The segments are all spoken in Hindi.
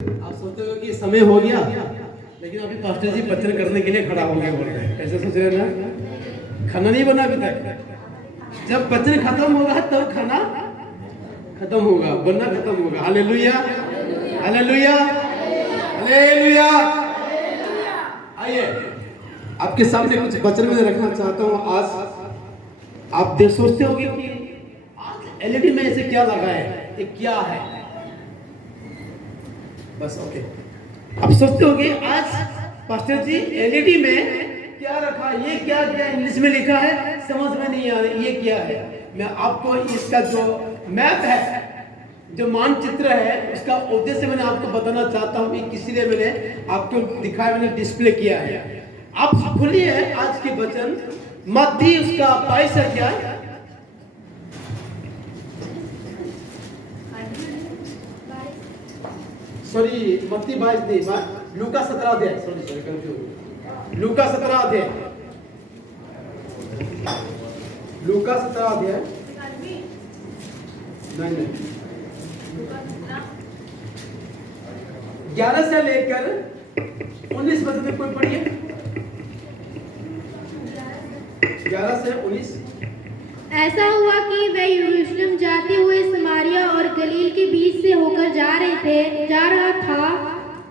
आप सोचते हो कि समय हो गया, लेकिन अभी पास्टर जी वचन करने के लिए खड़ा हो गया बोल रहे हैं। ऐसे सोच रहे ना, खाना नहीं बना अभी तक। जब वचन खत्म होगा तब खाना खत्म होगा, बनना खत्म होगा। Hallelujah, hallelujah, hallelujah. आइए, आपके सामने कुछ वचन में रखना चाहता हूँ। आज आप देख सोचते होंगे कि आज एलईडी में ऐसे क्या लगा है, ये क्या है। बस ओके, आप सोचते होंगे आज पास्टर जी एलईडी में क्या रखा, ये क्या क्या इंग्लिश में लिखा है, समझ में नहीं आ रहा ये क्या है। मैं आपको इसका जो मैप है, जो मानचित्र है, उसका उद्देश्य मैंने आपको बताना चाहता हूँ कि किसी ने मैंने आपको दिखाया, मैंने डिस्प्ले किया है। आप खुलिए आज के वचन मत्ती उसका 22 अध्याय, सॉरी मत्ती 22 नहीं, लूका 17 अध्याय, सॉरी कंफ्यूज, लूका 17 अध्याय, लूका 17 अध्याय, नहीं 11 से लेकर 19 पद में कोई पढ़िए, 11 से 19। ऐसा हुआ कि वे यरूशलेम जाते हुए समारिया और गलील के बीच से होकर जा रहा था।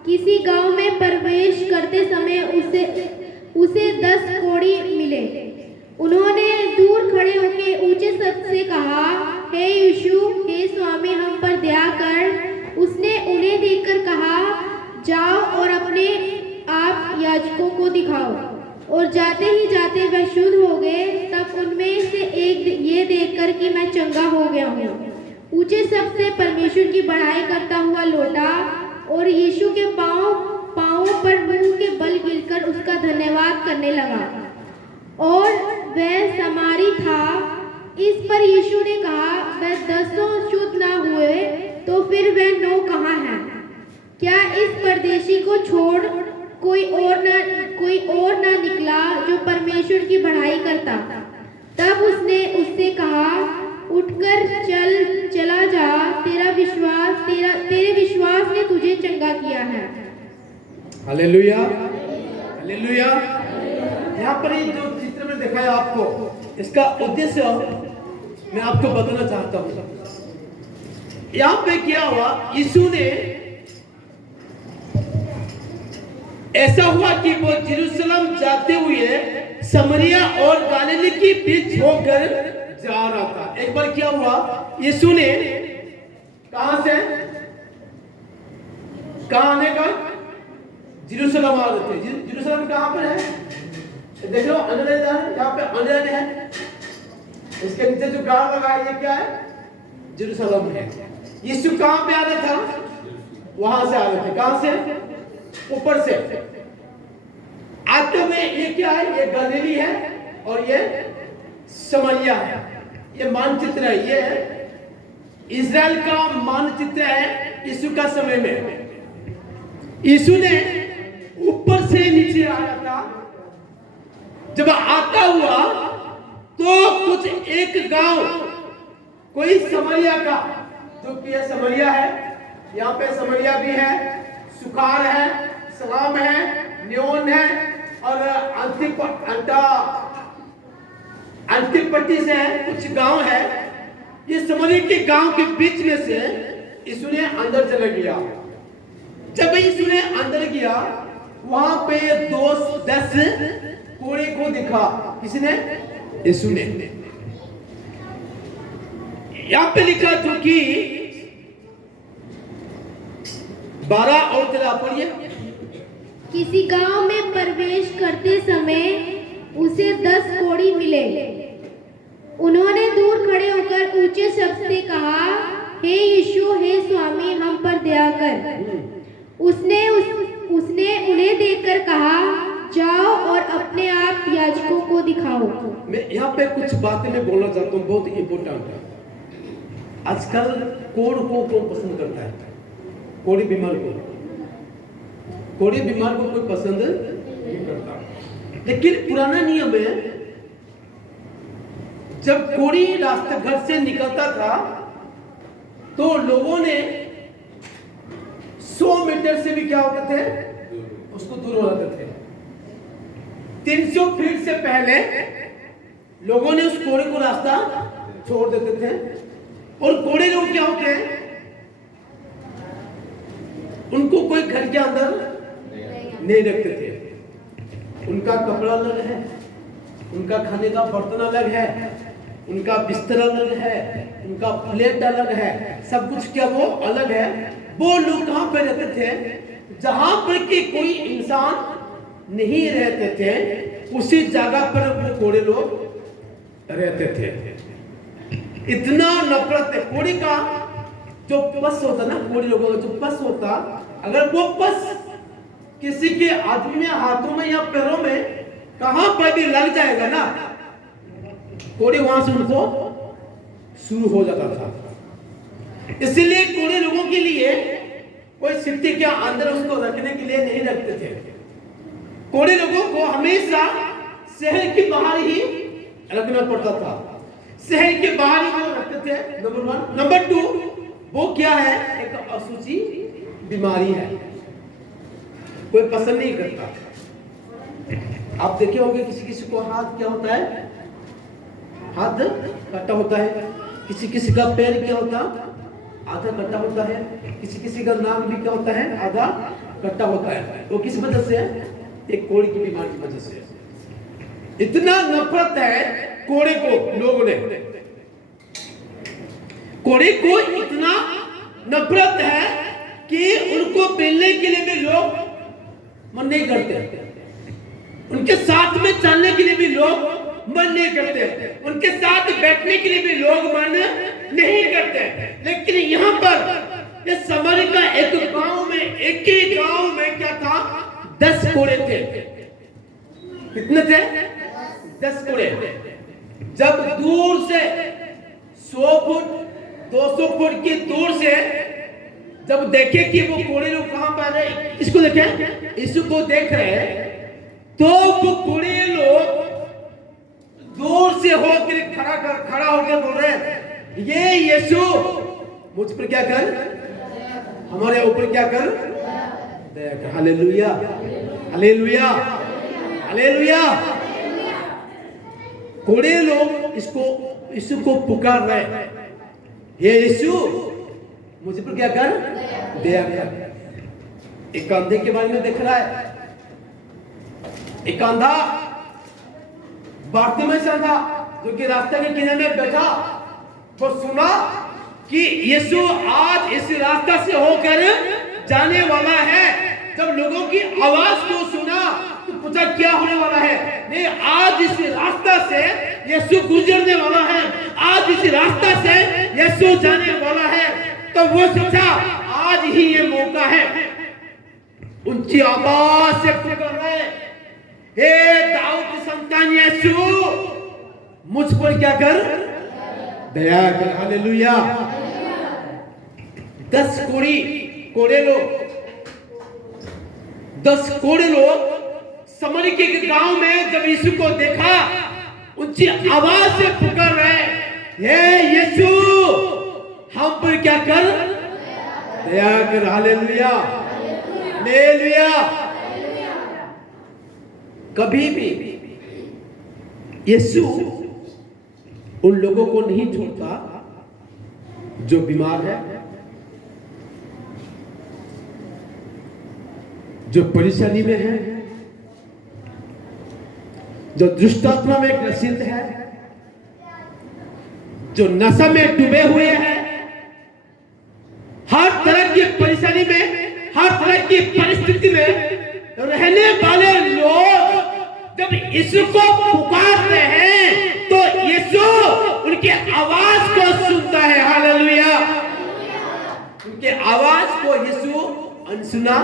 किसी गांव में प्रवेश करते समय उसे 10 कोढ़ी मिले। उन्होंने दूर खड़े होकर ऊंचे शब्द से कहा, हे यीशु, हे स्वामी, हम पर दया कर। उसने उन्हें देखकर कहा, जाओ और अपने आप याजकों को दिखाओ। और जाते ही जाते वह शुद्ध हो गए। तब उनमें से एक ये देखकर कि मैं चंगा हो गया हूँ, ऊंचे शब्द से परमेश्वर की बड़ाई करता हुआ लौटा और यीशु के पांवों पर मुंह के बल गिरकर उसका धन्यवाद करने लगा। और वह समारी था। इस पर यीशु ने कहा, वह 10 शुद्ध ना हुए तो फिर वह 9 कहाँ हैं? क्या इस परदेशी को छोड़ कोई और ना निकला जो परमेश्वर की बढ़ाई करता? तब उसने उससे कहा, उठकर चला जा, तेरे विश्वास ने तुझे चंगा किया है। Hallelujah, hallelujah. यहाँ पर ये जो चित्र में दिखाया आपको, इसका उद्देश्य मैं आपको बताना चाहता हूँ। यहाँ पे क्या हुआ, यीशु ने, ऐसा हुआ कि वो यरूशलेम जाते हुए समरिया और गलील के बीच होकर जा रहा था। एक बार क्या हुआ, यीशु ने कहां से कहां आने का, यरूशलेम आ रहे थे। यरूशलेम कहां पर है, देख लो, अंडरलाइन है, यहाँ पे अंडरलाइन है। इसके नीचे जो गाड़ लगा है, ये क्या है, यरूशलेम है। यीशु कहां पे आ रहा था, वहां से आ रहे थे। कहां से, ऊपर से आते हुए। ये क्या है, ये गलीली है और ये समरिया है। ये मानचित्र है, ये इजराइल का मानचित्र है। यीशु का समय में यीशु ने ऊपर से नीचे आया था। जब आता हुआ तो कुछ एक गांव, कोई समरिया का, जो कि ये समरिया है, यहाँ पे समरिया भी है, सुखार है, सलाम है, न्योन है और अंतिपट्टी से कुछ गांव है। ये समरिया के गांव के बीच में से यीशु ने अंदर चला गया। जब यीशु ने अंदर गया, वहां पे 10 कोढ़े को दिखा। किसने, यीशु ने। यहाँ पे लिखा जो कि 12 और तेरा पढ़िए। किसी गांव में प्रवेश करते समय उसे 10 कोढ़ी मिले। उन्होंने दूर खड़े होकर ऊंचे शब्द से कहा, हे यीशु, हे स्वामी, हम पर दया कर। उसने उन्हें देखकर कहा, जाओ और अपने आप याजकों को दिखाओ। मैं यहाँ पे कुछ बातें मैं बोलना चाहता हूँ, बहुत इंपॉर्टेंट है। आजकल कोढ़ को कौन पसंद करता है, कोढ़ी बीमार को कोई पसंद नहीं करता। लेकिन पुराना नियम है, जब कोढ़ी रास्ते घर से निकलता था तो लोगों ने 100 मीटर से भी क्या होते थे, उसको दूर हो जाते थे। 300 फीट से पहले लोगों ने उस कोड़े को रास्ता छोड़ देते थे। और कोड़े लोग क्या होते हैं, उनको कोई घर के अंदर नहीं रखते थे। उनका कपड़ा अलग है, उनका खाने का बर्तन अलग है, उनका बिस्तर अलग है, उनका प्लेट अलग है, सब कुछ क्या वो अलग है। वो लोग कहां पे रहते थे, जहां पर कि कोई इंसान नहीं रहते थे, उसी जगह पर वो कोड़े लोग रहते थे। इतना नफरत है कोड़े का। जो पस होता ना, कोड़े लोगों का जो पस होता, अगर वो पस किसी के आदमी में हाथों में या पैरों में कहां पर भी लग जाएगा ना, कोड़े वहां से उनको शुरू हो जाता था। इसलिए कोड़े लोगों के लिए कोई सिटी के अंदर उसको रखने के लिए नहीं रखते थे। कोड़े लोगों को हमेशा शहर के बाहर ही रखना पड़ता था। शहर के बाहर ही वो रखते थे, नंबर 1। नंबर 2, वो क्या है, एक अशुचि बीमारी है, कोई पसंद नहीं करता। आप देखे होंगे किसी किसी को हाथ क्या होता है, हाथ कटा होता है, किसी किसी का पैर क्या होता, आधा कटा होता है, किसी किसी का नाक भी क्या होता है, आधा कटा होता है। वो किस वजह से है, एक कोड़े की बीमारी की वजह से। इतना नफरत है कोड़े को लोगों ने, कोड़े को इतना नफरत है कि उनको मिलने के लिए भी लोग मन नहीं करते, उनके साथ में चलने के लिए भी लोग मन नहीं करते, उनके साथ बैठने के लिए भी लोग मन नहीं करते। लेकिन यहाँ पर इस सामरिया का एक गांव में, एक ही गांव में क्या था, 10 कोड़े थे। कितने थे, 10 कोड़े। जब दूर से 100 फुट 200 फुट की दूर से जब देखे कि वो कोड़े लोग कहां पर है, इसको देखे, इसको देख रहे हैं, तो वो कोड़े लोग दूर से होकर खड़ा होकर बोल रहे हैं, ये यीशु मुझ पर क्या कर, हमारे ऊपर क्या कर, दया कर। Hallelujah, hallelujah, hallelujah. कोड़े लोग यीशु को पुकार रहे हैं, ये यीशु मुझ पर क्या कर, दया कर। एक अंधे के बारे में देख रहा है, एक अंधा बारतिमेउस था जो कि रास्ते के किनारे में बैठा, वो सुना कि यीशु आज इस रास्ता से होकर जाने वाला है। जब लोगों की आवाज को सुना तो पूछा क्या होने वाला है, नहीं आज इस रास्ता से यीशु गुजरने वाला है, आज इस रास्ता से यीशु जाने वाला है। तो वो सोचा आज ही ये मौका है। ऊंची आवाज से पुकार रहे, हे दाऊद की संतान यीशु मुझ पर क्या कर, दया कर। हालेलुया। 10 कोड़े लोग 10 कोड़े लोग सामरिया के गांव में जब यीशु को देखा, ऊंची आवाज से पुकार रहे, हे यीशु हम पर क्या कर, दया कर। Hallelujah, hallelujah. कभी भी यीशु उन लोगों को नहीं छोड़ता जो बीमार है, जो परेशानी में है, जो दुष्टात्मा में ग्रसित है, जो नशा में डूबे हुए हैं। हर तरह की परेशानी में, हर तरह की परिस्थिति में रहने वाले लोग जब यीशु को पुकारते हैं तो यीशु उनकी आवाज को सुनता है। हालेलुया। उनके आवाज को यीशु अनसुना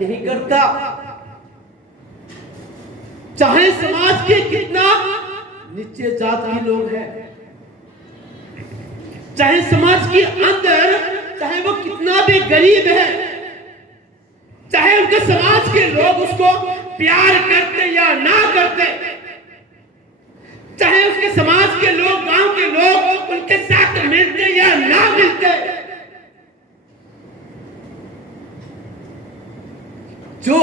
नहीं करता। चाहे समाज के कितना नीचे जात के लोग हैं, चाहे समाज के अंदर चाहे वो कितना भी गरीब है, चाहे उनके समाज के लोग उसको प्यार करते या ना करते, चाहे उसके समाज के लोग, गांव के लोग उनके साथ मिलते या ना मिलते, जो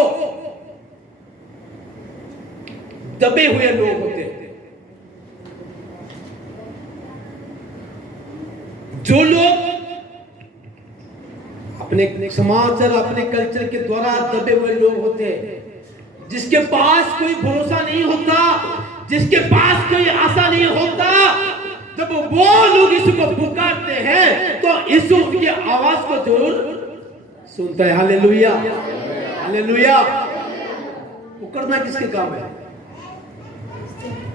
दबे हुए लोग होते हैं, जो लोग अपने समाचार, अपने कल्चर के द्वारा दबे हुए लोग होते हैं, जिसके पास कोई भरोसा नहीं होता, जिसके पास कोई आशा नहीं होता, जब वो लोग यीशु को पुकारते हैं तो यीशु उनकी आवाज को जरूर सुनता है। Hallelujah, hallelujah. पुकारना किसके काम है?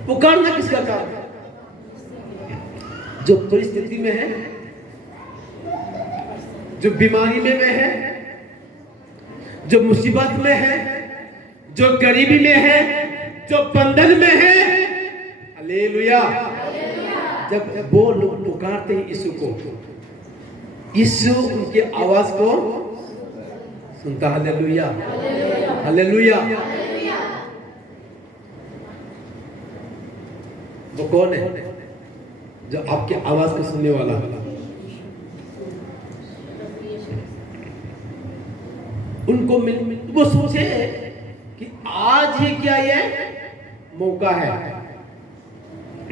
पुकारना किसका काम है? जो परिस्थिति में है, जो बीमारी में है, जो मुसीबत में है, जो गरीबी में है, जो बंधन में है। हालेलुया। जब वो लोग पुकारते हैं यीशु को, यीशु उनकी आवाज को सुनता। Hallelujah, hallelujah. वो कौन है जो आपकी आवाज को सुनने वाला? उनको वो सोचे कि आज ही क्या ये मौका है,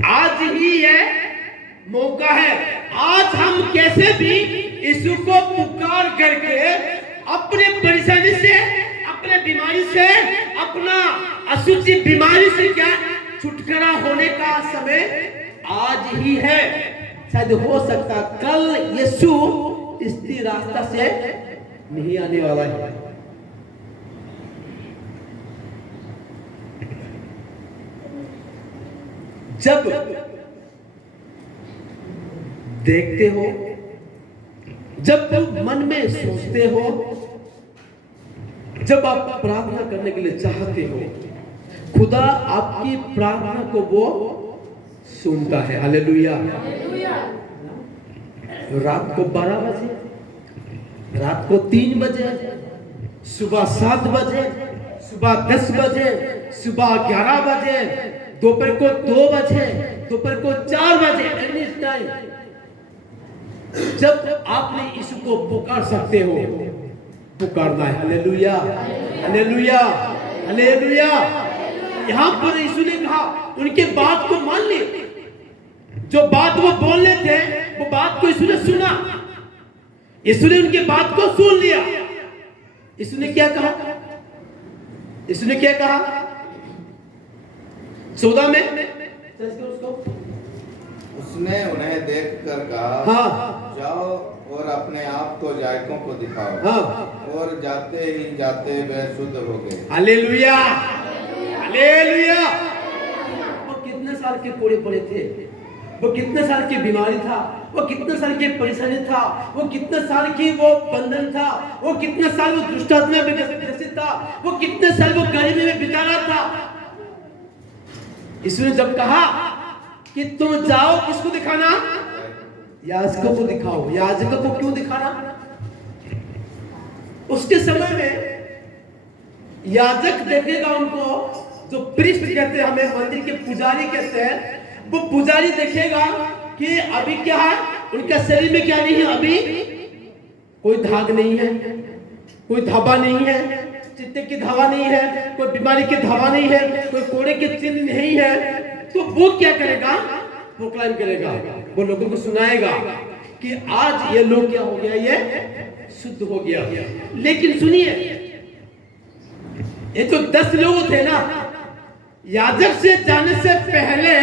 आज ही ये मौका है, आज हम कैसे भी यीशु को पुकार करके अपने परेशानी से, अपने बीमारी से, अपना अशुद्धि बीमारी से क्या छुटकारा होने का समय आज ही है। शायद हो सकता कल यीशु इस रास्ता से नहीं आने वाला है। जब देखते हो, जब मन में सोचते हो, जब आप प्रार्थना करने के लिए चाहते हो, खुदा आपकी प्रार्थना को वो सुनता है। हालेलुया। रात को 12 बजे, रात को 3 बजे, सुबह 7 बजे, सुबह 10 बजे, सुबह 11 बजे, दोपहर को 2 बजे, दोपहर को 4 बजे, एनी टाइम जब आपने यीशु को पुकार सकते हो, पुकारना है। Hallelujah, hallelujah, hallelujah. यहाँ पर यीशु ने कहा, उनके बात को मान ले, जो बात वो बोल रहे थे वो बात को यीशु ने सुना, यीशु ने उनकी बात को सुन लिया। यीशु ने क्या कहा? यीशु ने क्या कहा? 14 में उसने उन्हें देखकर कहा, हाँ, जाओ और अपने आप को जायकों को दिखाओ। हाँ, और जाते ही जाते वे शुद्ध हो गए। Hallelujah, hallelujah. वो कितने साल के कोड़े पड़े थे, वो कितने साल की बीमारी था, वो कितने साल की परेशानी था, वो कितने साल की वो बंधन था, वो कितने साल वो दुष्टात्मा में ग्रसित था, वो कितने साल वो गरीबी में बिता रहा था। इसने जब कहा कि तुम जाओ, किसको दिखाना? याजकों को दिखाओ। याजकों को क्यों दिखाना? उसके समय में याजक देखेगा उनको, जो प्रीस्ट कहते हैं, हमें मंदिर के पुजारी कहते हैं, वो पुजारी देखेगा कि अभी क्या है, उनका शरीर में क्या नहीं है, अभी कोई धाग नहीं है, कोई धावा नहीं है, चित्ते की धावा नहीं है, कोई बीमारी की धावा नहीं है, कोई कोड़े के चिन्ह नहीं है। तो वो क्या करेगा? प्रोक्लेम करेगा, वो लोगों को सुनाएगा कि आज ये लोग क्या हो गया, ये शुद्ध हो गया। लेकिन सुनिए, ये तो 10 लोग थे ना, याजक से जाने से पहले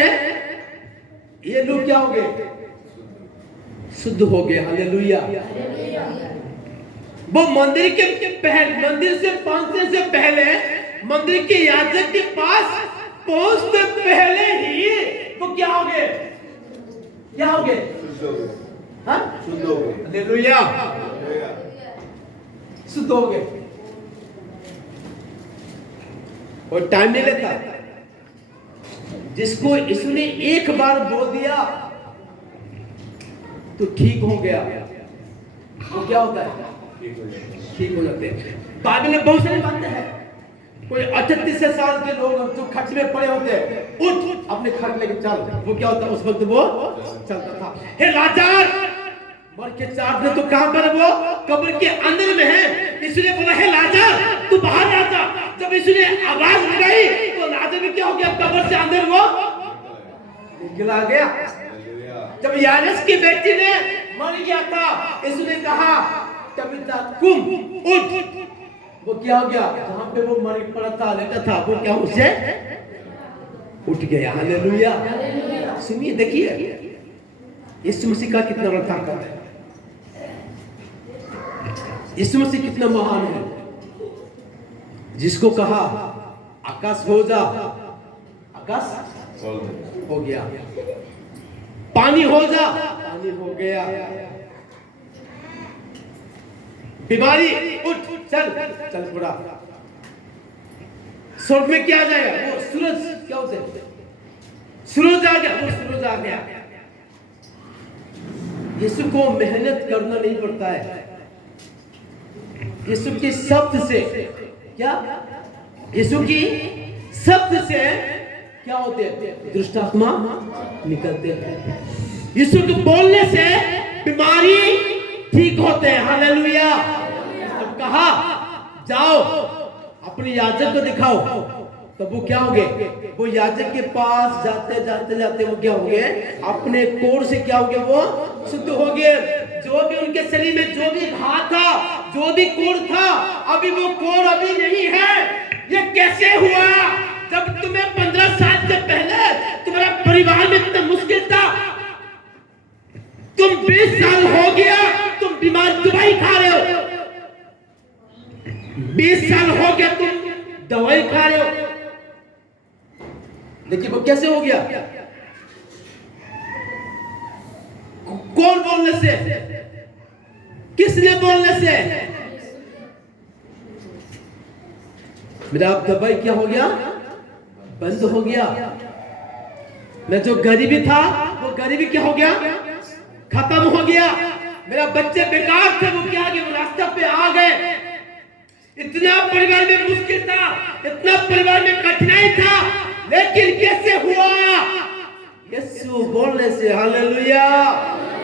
ये लोग क्या हो गए? शुद्ध हो गए। हालेलुया। वो मंदिर के पहले, मंदिर से पहुंचने से पहले, मंदिर के याजक के पास पहुंचते पहले ही वो क्या हो गए? क्या हो गए? शुद्ध हो गए। हाँ, शुद्ध हो गए। हालेलुया, शुद्ध हो गए। और टाइम नहीं लेता। जिसको यीशु ने एक बार बोल दिया तो ठीक हो गया, वो क्या होता है? ठीक हो जाते हैं। बाइबल में बहुत सारी बातें हैं। कोई 38 साल के लोग जो खट में पड़े होते हैं, उठ अपने खट लेके चल, वो क्या होता है? उस वक्त वो चलता था। हे लाचार, मर के 4 दिन तो कहां पर है वो? कब्र के अंदर में है। इसलिए बोला है लाजर तू बाहर आ जा। जब इसने आवाज लगाई तो लाजर भी क्या हो गया? कब्र से अंदर वो निकल आ गया। जब यानस की बेटी ने मर गया था, इसने कहा तबिता कुम उठ। वो क्या हो गया? जहां पे वो मर पड़ा था, लेटा था, वो क्या उससे उठ गया। हालेलुया। सुनिए, देखिए यीशु मसीह का कितना बड़ा ताकत है। यीशु मसीह कितना महान है। जिसको कहा आकाश हो जा, आकाश हो गया। पानी हो जा, पानी हो गया। बीमारी उठ, चल चल पूरा। स्वर्ग में क्या आ जाएगा? वो सूरज क्या होते हैं? सूरज आ गया, वो सूरज आ गया। यीशु को मेहनत करना नहीं पड़ता है। यीशु के शब्द से क्या? यीशु की शब्द से क्या होते हैं? दुष्ट आत्मा निकलते हैं। यीशु के बोलने से बीमारी ठीक होते हैं। हालेलुया। जब कहा जाओ अपने याजक को दिखाओ, तब वो क्या हो गए? वो याजक के पास जाते जाते जाते वो क्या हो गए? अपने कोढ़ से क्या हो गए? वो शुद्ध हो गए। जो भी उनके शरीर में जो भी घाव था, जो भी कोढ़ था, अभी वो कोढ़ अभी नहीं है। ये कैसे हुआ? जब तुम्हें 15 साल से पहले तुम्हारा परिवार में इतना मुश्किल था, तुम 20 साल हो गया तुम बीमार दवाई खा रहे हो। 20 साल हो गया तुम दवाई खा रहे हो, लेकिन वो कैसे हो गया? कौन बोलने से? किसने बोलने से? मेरा दवाई क्या हो गया? बंद हो गया। मैं जो गरीबी था वो गरीबी क्या हो गया? खत्म हो गया। मेरा बच्चे बेकार थे, वो क्या गए? वो रास्ते पे आ गए। इतना परिवार में मुश्किल था, इतना परिवार में कठिनाई था, लेकिन कैसे हुआ? यीशु बोलने से। हालेलुया।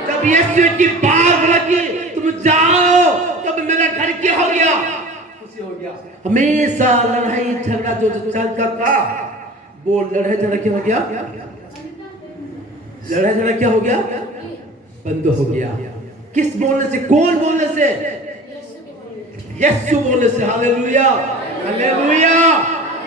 जब यीशु की बात बोला कि तुम जाओ, तब मेरा घर क्या हो गया? खुशी हो गया। हमेशा लड़ाई झगड़ा जो चलता था, वो लड़ाई झगड़ा क्या हो गया? लड़ाई झगड़ा क्या हो गया? बंद हो गया। किस बोलने से? कौन बोलने से? यीशु बोलने से। Hallelujah, hallelujah,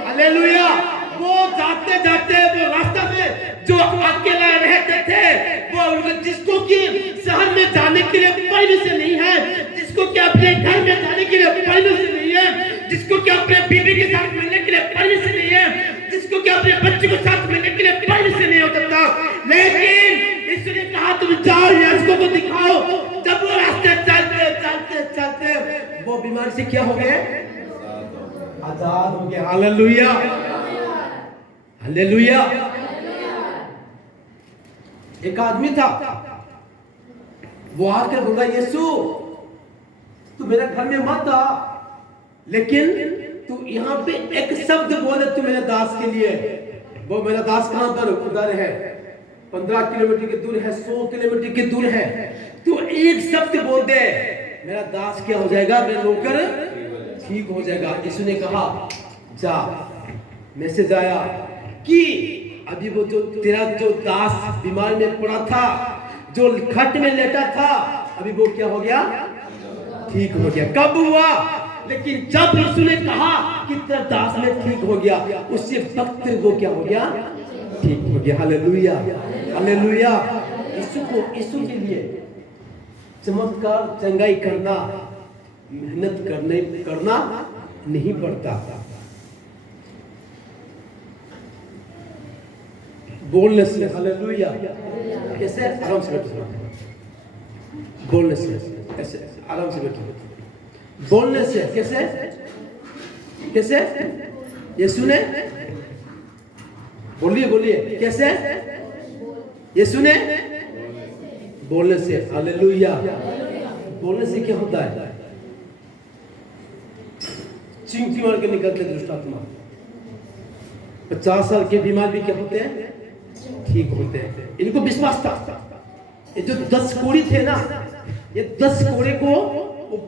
hallelujah. वो जाते जाते वो रास्ता में जो अकेला रहते थे, वो जिसको कि शहर में जाने के लिए परमिशन नहीं है, जिसको कि अपने घर में जाने के लिए परमिशन नहीं है, जिसको कि अपने बीवी के साथ मिलने के लिए परमिशन नहीं है, जिसको कि अपने बच्चे के साथ मिलने के लिए परमिशन नहीं होता था, लेकिन इसने कहा तुम जाओ यीशु को दिखाओ। जब वो रास्ते चलते चलते चलते वो बीमारी से क्या हो गए? आजाद हो गए। Hallelujah, hallelujah. एक आदमी था, वो आकर बोला यीशु तू मेरे घर में मत आ, लेकिन तू यहाँ पे एक शब्द बोले तू मेरे दास के लिए। वो मेरा दास कहां पर? उधर है, 15 किलोमीटर की दूर है, 100 किलोमीटर की दूर है। तू एक शब्द बोल दे, मेरा दास क्या हो जाएगा? मेरा नौकर ठीक हो जाएगा। यीशु ने कहा जा। मैसेज आया कि अभी वो जो तेरा जो दास बीमार में पड़ा था, जो खट में लेटा था, अभी वो क्या हो गया? ठीक हो गया। कब हुआ? लेकिन जब यीशु ने कहा कि तेरा दास में ठीक हो गया, उसी वक्त वो क्या हो गया? ठीक हो गया। Hallelujah, hallelujah. यीशु के लिए चमत्कार चंगाई करना, मेहनत करना नहीं पड़ता। बोलने से। हालेलुया। कैसे? आराम से बैठो। बोलने से ऐसे आराम से बैठो। बोलने से कैसे? कैसे? यीशु ने बोलिए, बोलिए कैसे? यीशु ने बोलने से। हालेलुया। बोलने से क्या होता है? चिंकी मार के निकलते दुष्ट आत्मा। 50 साल के बीमार भी क्या होते हैं? ठीक होते हैं। इनको विश्वास था। ये जो 10 कोढ़ी थे ना, ये 10 कोड़े को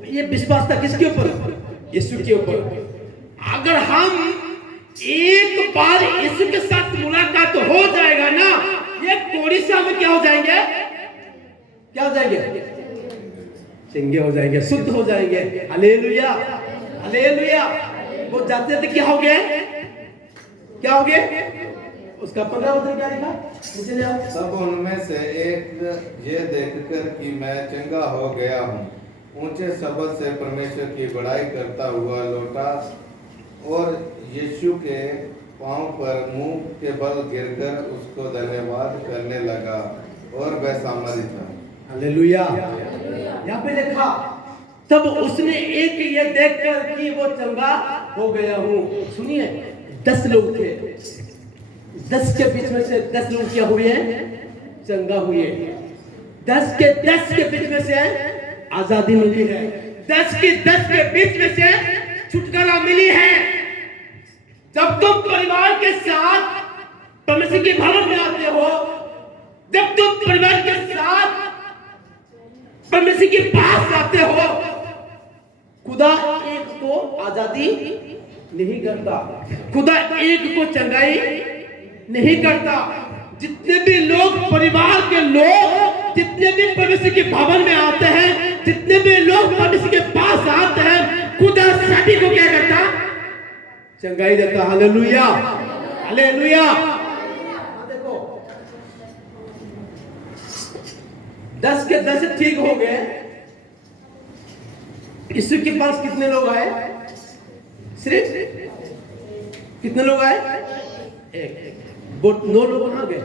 ये विश्वास था किसके ऊपर? यीशु के ऊपर। अगर हम एक बार यीशु के साथ मुलाकात हो जाएगा ना, ये कोड़ी से हम क्या हो जाएंगे? क्या हो जाएंगे? चंगे हो जाएंगे, शुद्ध हो जाएंगे। Hallelujah, hallelujah. वो जाते थे क्या हो गए? क्या हो गए? उसका 15 वचन क्या लिखा? मुझे ले आओ। तब उनमें से एक ये देखकर कि मैं चंगा हो गया हूँ, ऊंचे शब्द से परमेश्वर की बड़ाई करता हुआ लौटा और यीशु के पांव पर मुंह के बल गिरकर उसको धन्यवाद करने लगा और वह सामरी था। हालेलुया। यहाँ पे लिखा तब उसने एक ये देखकर कि वो चंगा हो गया हूँ। सुनिए, 10 लोग थे, 10 के बीच में से 10 लोग क्या हुए हैं? चंगा हुए। 10 के बीच में से आजादी मिली है। 10 के बीच में से छुटकारा मिली है। जब तुम परिवार के साथ परमेश्वर के भवन में आते हो, जब तुम परिवार के साथ परमेश्वर के पास आते हो, खुदा एक को आजादी नहीं करता, खुदा एक को चंगाई नहीं करता। जितने भी लोग परिवार के लोग, जितने भी परमेश्वर के भवन में आते हैं, जितने भी लोग परमेश्वर के पास आते हैं, खुदा सभी को क्या करता? चंगाई देता। Hallelujah, hallelujah. देखो 10 के 10 ठीक हो गए। यीशु के पास कितने लोग आए? सिर्फ कितने लोग आए? एक। 9 लोग कहां गए?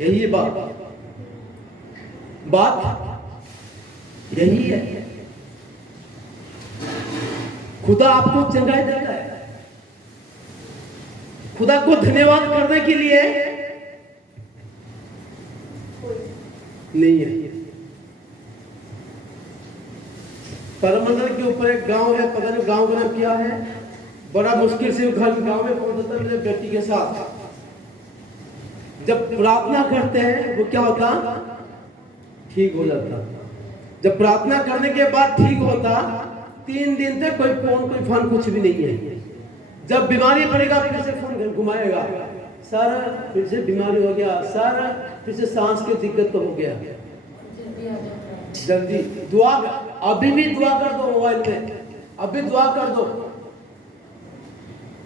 यही बात यही है। खुदा आपको चंगाई देता है। खुदा को धन्यवाद करने के लिए नहीं है। परमंडल के ऊपर एक गांव है, पता नहीं गांव का नाम क्या है। बड़ा मुश्किल से घर गांव में पहुंचता था मेरे बेटी के साथ। जब प्रार्थना करते हैं वो क्या होता? ठीक हो जाता। जब प्रार्थना करने के बाद ठीक होता, 3 दिन तक कोई फोन कोई फोन कुछ भी नहीं है। जब बीमारी पड़ेगा फिर से फोन घुमाएगा, सर फिर से बीमारी हो गया, सर फिर से सांस की दिक्कत तो हो गया, जल्दी दुआ। अभी भी दुआ कर दो मोबाइल में, अभी दुआ कर दो।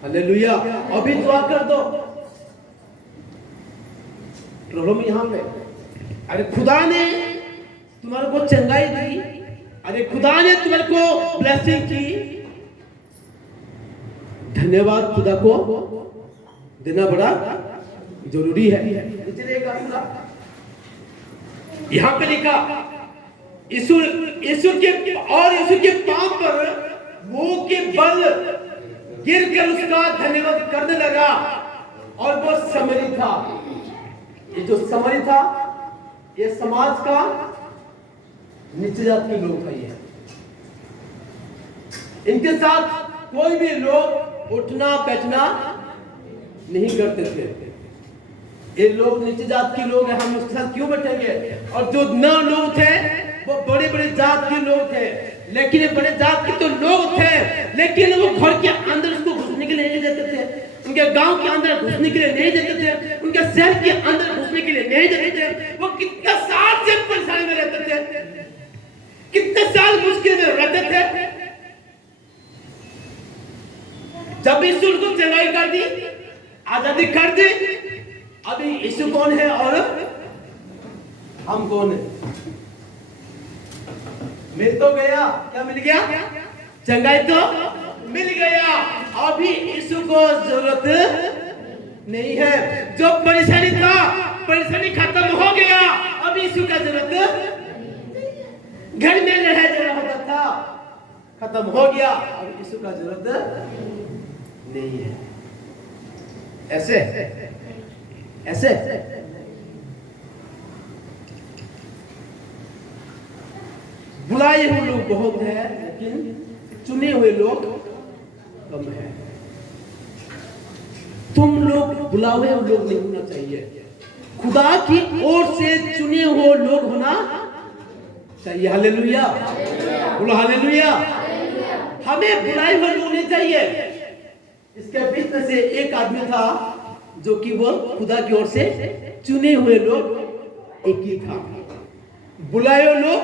हालेलुया, अभी दुआ कर दो। प्रॉब्लम यहाँ पे, अरे खुदा ने तुम्हारे को चंगाई दी, अरे खुदा ने तुम्हारे को ब्लेसिंग की, धन्यवाद खुदा को देना बड़ा जरूरी है। यहाँ पे लिखा यीशु के पांव पर मुंह के बल गिरकर उसका धन्यवाद करने लगा। और वो समरी था। ये जो समरी था, ये समाज का नीचे जात के लोग था। ये इनके साथ कोई भी लोग उठना बैठना नहीं करते थे। ये लोग नीचे जात के लोग हैं, हम उसके साथ क्यों बैठेंगे? और जो 9 लोग थे वो बड़े बड़े जात के लोग थे, लेकिन ये बड़े जात के तो लोग थे, लेकिन वो घर के अंदर उसको घुसने के लिए नहीं देते थे, उनके गांव के अंदर घुसने के लिए नहीं देते थे, उनके शहर के अंदर घुसने के लिए नहीं देते थे। वो कितने साल से परेशानी में रहते थे, कितने साल मुश्किल में रहते थे। जब यीशु उनको चंगाई कर दी, आजादी कर दी, अभी यीशु कौन है और हम कौन है? मिल तो गया, क्या मिल गया? चंगाई तो मिल गया। अभी यीशु को जरूरत नहीं है। जो परेशानी था, परेशानी खत्म हो गया। अभी यीशु का जरूरत, घर में रह जाना होता था, खत्म हो गया। अब यीशु का जरूरत नहीं है। ऐसे ऐसे बुलाए हुए लोग बहुत हैं, लेकिन चुने हुए लोग कम हैं। तुम लोग बुलाए हुए लोग नहीं होना चाहिए, खुदा की ओर से चुने हुए लोग होना चाहिए। हालेलुया, बोलो हालेलुया। हमें बुराई में लोग नहीं चाहिए। इसके बीच में से एक आदमी था जो कि वो खुदा की ओर से चुने हुए लोग एक ही था। बुलाए हुए लोग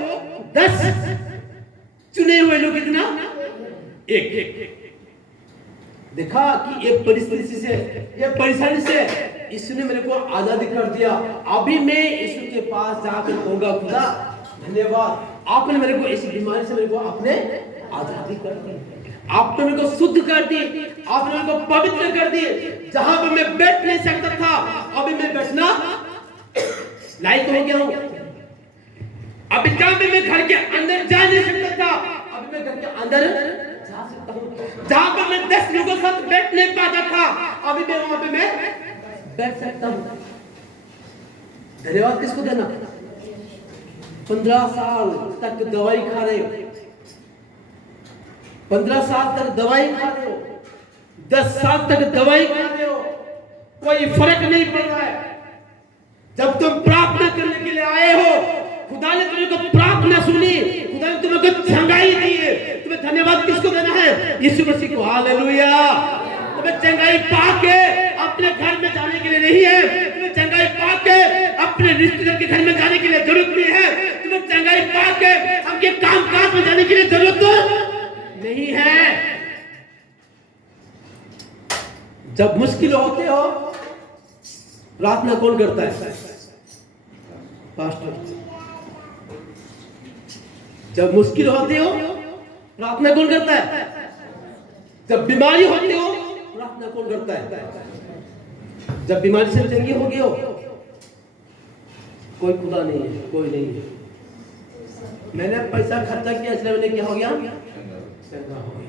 10, चुने हुए लोग कितना? एक। देखा कि ये परिस्थिति से, ये परेशानी से यीशु ने मेरे को आजादी कर दिया। अभी मैं यीशु के पास जाकर कहूंगा, खुदा धन्यवाद, आपने मेरे को इस बीमारी से मेरे को आपने आजादी कर दी, आपने मेरे को शुद्ध कर दी, आपने मेरे को पवित्र कर दी। जहां पर मैं बैठ नहीं सकता था, अभी मैं बैठना लायक हो गया हूं। अभी जहां पे मैं घर के अंदर जा नहीं सकता था, अभी मैं घर के अंदर जा सकता हूं। जहां पर मैं 10 लोगों के साथ बैठ नहीं पाता था, अभी मैं वहां पे मैं बैठ सकता हूं। धन्यवाद किसको देना? 15 साल तक दवाई खा रहे हो, 15 साल तक दवाई खा रहे हो, 10 साल तक दवाई खा रहे हो, कोई फर्क नहीं पड़ रहा है। जब तुम प्रार्थना करने के लिए आए हो, खुदा ने तुम्हें को प्रार्थना सुनी, खुदा ने तुम्हें को चंगाई दी है, तुम्हें धन्यवाद किसको देना है? यीशु मसीह को। हालेलुया। तुम्हें चंगाई पाके अपने घर में जाने के लिए नहीं है, तुम्हें चंगाई पाके अपने रिश्तेदार के घर में जाने के लिए जरूरत नहीं है, तुम्हें चंगाई पाके आपके कामकाज में जाने के लिए जरूरत नहीं है। जब मुश्किल होते हो, प्रार्थना कौन करता है? पास्टर। जब मुश्किल होते हो, प्रार्थना कौन करता है? जब बीमारी होती हो, प्रार्थना कौन करता है? जब बीमारी से चंगी हो गए हो, कोई खुदा नहीं है, कोई नहीं है। मैंने पैसा खर्चा किया, इसलिए मैंने क्या हो गया? चंगा हो गया।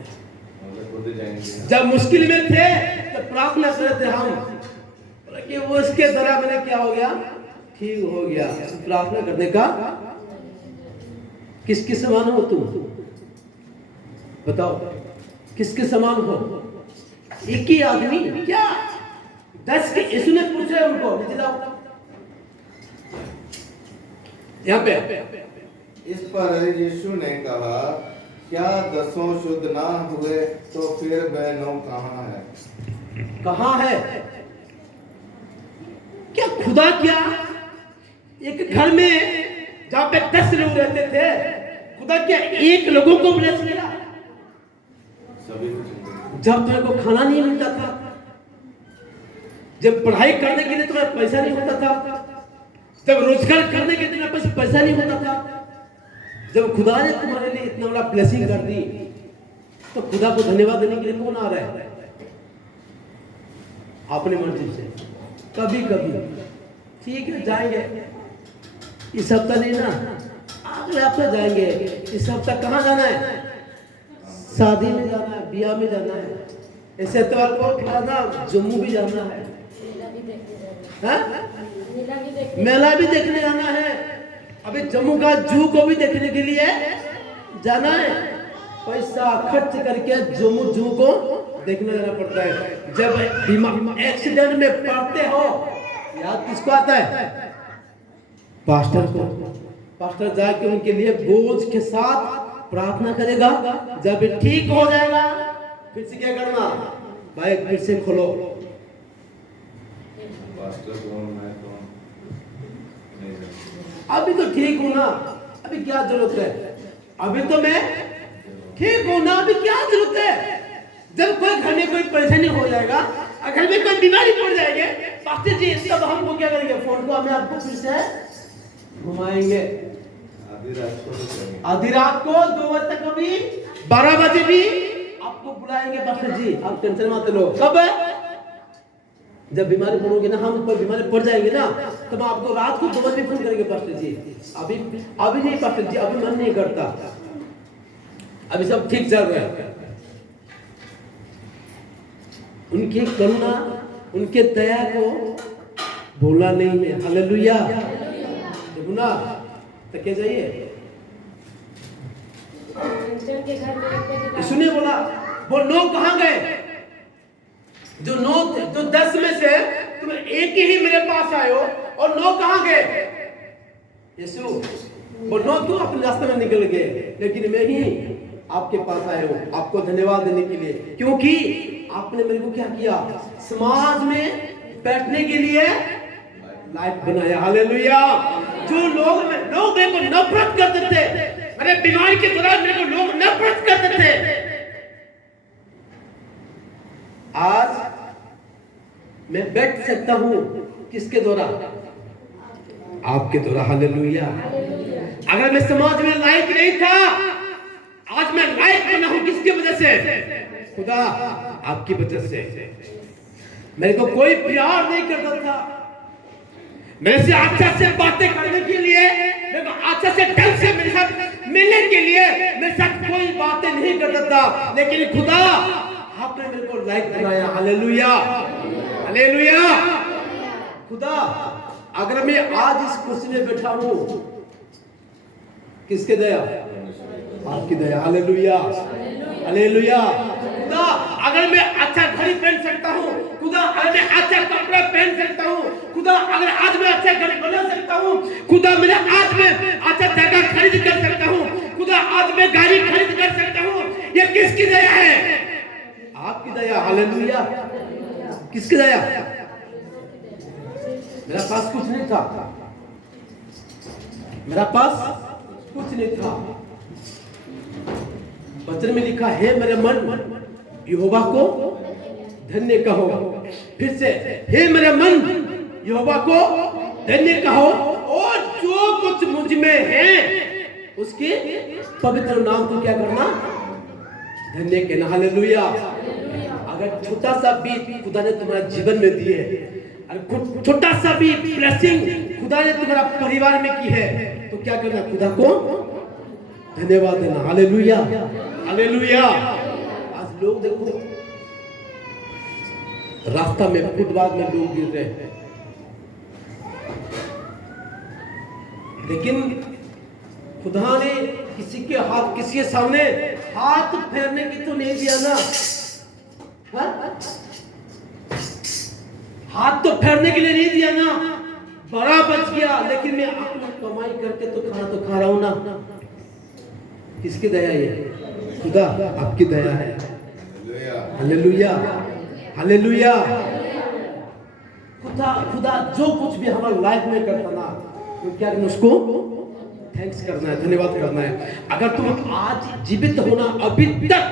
जब मुश्किल में थे तो प्रार्थना करते हम कि वो इसके द्वारा मैंने क्या हो गया? ठीक हो गया। प्रार्थना करने का किसके समान हो तुम? बताओ, किसके समान हो? एक ही आदमी क्या? 10 के यीशु ने पूछे उनको, नीचे जाओ, यहाँ पे। इस पर यीशु ने कहा, क्या 10 शुद्ध ना हुए तो फिर वह 9 कहाँ है? कहाँ है? क्या खुदा क्या एक घर में जहां पे 10 लोग रहते थे, खुदा क्या एक लोगों को ब्लेस मिला? जब तुम्हें को खाना नहीं मिलता था, जब पढ़ाई करने के लिए तुम्हें पैसा नहीं होता था, जब रोजगार करने के लिए तुम्हें पैसा नहीं होता था, जब खुदा ने तुम्हारे लिए इतना बड़ा ब्लेसिंग कर दी, तो खुदा को धन्यवाद देने के लिए कौन आ रहा है? अपनी मर्जी से। कभी कभी ठीक है जाएंगे, इस हफ्ता नहीं ना, अगले हफ्ता जाएंगे। इस हफ्ता कहाँ जाना है? शादी में जाना है, ब्याह में जाना है, इस एतवार को खाना जम्मू भी जाना है, मेला भी देखने जाना है। अभी जम्मू का जू को भी देखने के लिए जाना है। पैसा खर्च करके जम्मू जू को देखने जाना पड़ता है। जब एक्सीडेंट में पड़ते हो, याद किसको आता है? पास्टर को। पास्टर जाके उनके लिए बोझ के साथ प्रार्थना करेगा। जब ठीक हो जाएगा, फिर से क्या करना? भाई फिर से खोलो। पास्टर कौन, मैं कौन? अभी तो ठीक हूं ना, अभी क्या जरूरत है? अभी तो मैं ठीक हूं ना, अभी क्या जरूरत है? जब कोई घर में कोई परेशानी हो जाएगा, घर में कोई बीमारी पड़ जाएगी, पास्टर जी तब हमको क्या करेंगे? फोन को हमें आपको फिर से घुमाएंगे। आधी रात को 2 बजे तक, कभी 12 बजे भी आपको बुलाएंगे। पास्टर जी आप टेंशन मत लो। कब? जब बीमारी पड़ोगे ना, हम कोई बीमारी पड़ जाएंगे ना, तो हम आपको रात को 2 बजे फोन करेंगे। पास्टर जी अभी नहीं पास्टर जी, अभी मन नहीं करता, अभी सब ठीक चल रहा है। उनकी करुणा, उनके दया को भूलना नहीं है। हालेलुया। देखो ना, तो क्या चाहिए? सुनिए, बोला वो 9 कहाँ गए? जो 9 थे, जो 10 में से तुम एक ही मेरे पास आए हो, और 9 कहाँ गए? यीशु वो लोग तो अपने रास्ते में निकल गए, लेकिन मैं ही आपके पास आया हूँ आपको धन्यवाद देने के लिए, क्योंकि आपने मेरे को क्या किया, समाज में बैठने के लिए लायक बनाया। हालेलुया। जो लोग मेरे को नफरत करते थे, मेरे बीमारी के दौरान मेरे को लोग नफरत करते थे, आज मैं बैठ सकता हूँ किसके द्वारा, आपके द्वारा। हालेलुया। अगर मैं समाज में लायक नहीं था, आज मैं लायक बना हूं किसकी वजह से, खुदा आपकी वजह से। मेरे को कोई प्यार नहीं करता था, मेरे से अच्छा से बातें करने के लिए, मेरे को अच्छा से ढंग से मेरे साथ मिलने के लिए मेरे साथ कोई बातें नहीं करता था, लेकिन खुदा आपने मेरे को लायक बनाया। हालेलुया। हालेलुया। खुदा, अगर मैं आज इस कुर्सी में बैठा हूं, किसके दया, आपकी दया। हालेलुया। हालेलुया। खुदा, अगर मैं अच्छा घड़ी पहन सकता हूँ, खुदा अगर मैं अच्छा कपड़ा पहन सकता हूँ, खुदा अगर आज मैं अच्छा घर बना सकता हूँ, खुदा मेरा आज मैं अच्छा जगह खरीद कर सकता हूँ, खुदा आज मैं गाड़ी खरीद कर सकता हूँ, ये किसकी दया है, आपकी दया। हालेलुया। किसकी दया। मेरा पास कुछ नहीं था, मेरा पास कुछ नहीं था। वचन में लिखा है, मेरे मन यहोवा को धन्य कहो। फिर से, हे मेरे मन यहोवा को धन्य कहो, और जो कुछ मुझ में है उसके पवित्र नाम को क्या करना, धन्य कहना। हालेलुया। अगर छोटा सा भी खुदा ने तुम्हारे जीवन में दिए, अगर छोटा सा भी ब्लेसिंग खुदा ने तुम्हारा परिवार में की है, तो क्या करना, खुदा को धन्यवाद देना। हालेलुया। हालेलुया। आज लोग देखो, रास्ता में फुटपाथ में लोग गिर रहे हैं, लेकिन खुदा ने किसी के सामने हाथ फेरने की तो नहीं दिया ना, हाथ तो फेरने के लिए नहीं दिया ना, बड़ा बच गया, लेकिन मैं अपनी कमाई करके तो खाना तो खा रहा हूं ना। किसकी दया है, खुदा आपकी दया है। हालेलुया। हालेलुया। खुदा जो कुछ भी हमारे लाइफ में करता ना, तो क्या करना, उसको थैंक्स करना है, धन्यवाद करना है। अगर तुम आज जीवित हो ना अभी तक,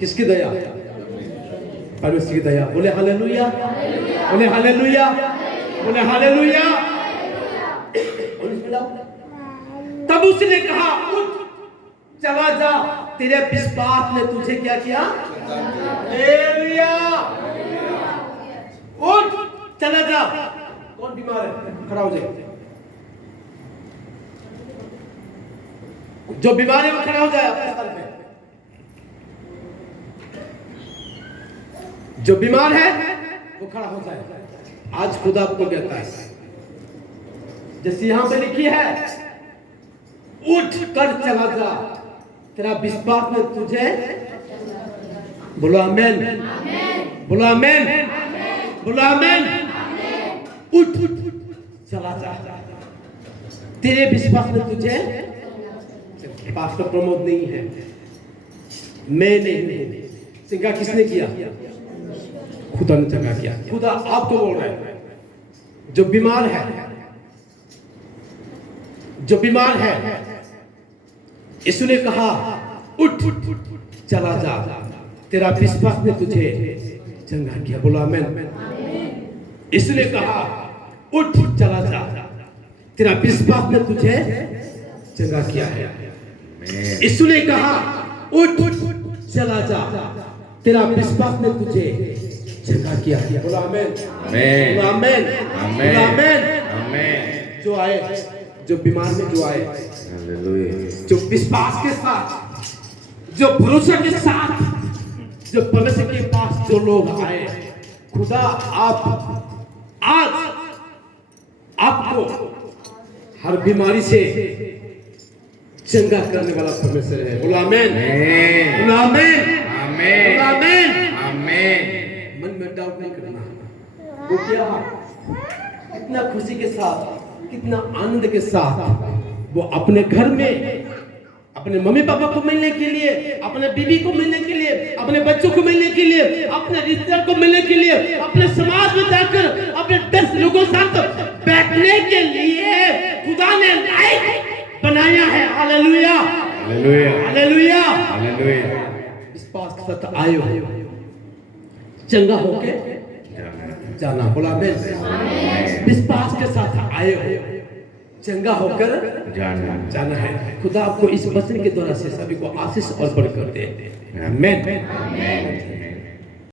किसकी दया, परमेश्वर की दया। बोले हालेलुया। बोले हालेलुया। बोले हालेलुया। तब उसने कहा, उठ चला जा, तेरे विश्वास ने तुझे क्या किया, हालेलुया। उठ चला जा। कौन बीमार है, खड़ा हो जाए, जो बीमार है वो खड़ा हो जाए अपने स्थल पे। जो बीमार है वो खड़ा हो जाए। आज खुदा आपको कहता है, जैसे यहां पे लिखी है, उठ कर चला जा, तेरा विश्वास में तुझे, बोलो आमेन, बोलो आमेन, बोलो आमेन। उठ चला जा, तेरे विश्वास में तुझे, पास्टर प्रमोद नहीं है, मैं नहीं हूं, सिंगा किसने किया, खुदा ने चंगा किया। खुदा आपको बोल रहा है, जो बीमार है, जो बीमार है, यीशु ने कहा, उठ चला जा, तेरा विश्वास ने तुझे चंगा किया। बोलो आमेन। यीशु ने कहा, उठ चला जा, तेरा विश्वास ने तुझे चंगा किया है। यीशु ने कहा, उठ चला जा, तेरा विश्वास ने तुझे चंगा किया है। बोलो आमेन। बोलो आमेन। आमेन। जो आए, जो बीमार में जो आए, जो विश्वास के साथ, जो भरोसा के साथ, जो परमेश्वर के पास जो लोग आए, खुदा आप आज आपको हर बीमारी से चंगा करने वाला परमेश्वर है। बोलो आमेन। बोलो आमेन। बोलो आमेन। मन में डाउट नहीं करना, वो क्या इतना खुशी के साथ कितना आनंद के साथ वो अपने घर में अपने मम्मी पापा को मिलने के लिए, अपने बीवी को मिलने के लिए, अपने बच्चों को मिलने के लिए, अपने रिश्तेदार को मिलने के लिए, अपने समाज में जाकर अपने 10 लोगों के साथ बैठने के लिए खुदा ने लायक बनाया है। Hallelujah, hallelujah, hallelujah, hallelujah. विश्वास के साथ आयो, चंगा होके जाना। बोला आमीन। विश्वास के साथ आयो, चंगा होकर जाना है। खुदा आपको इस वचन के द्वारा से सभी को आशीष और बरकत दे। आमीन।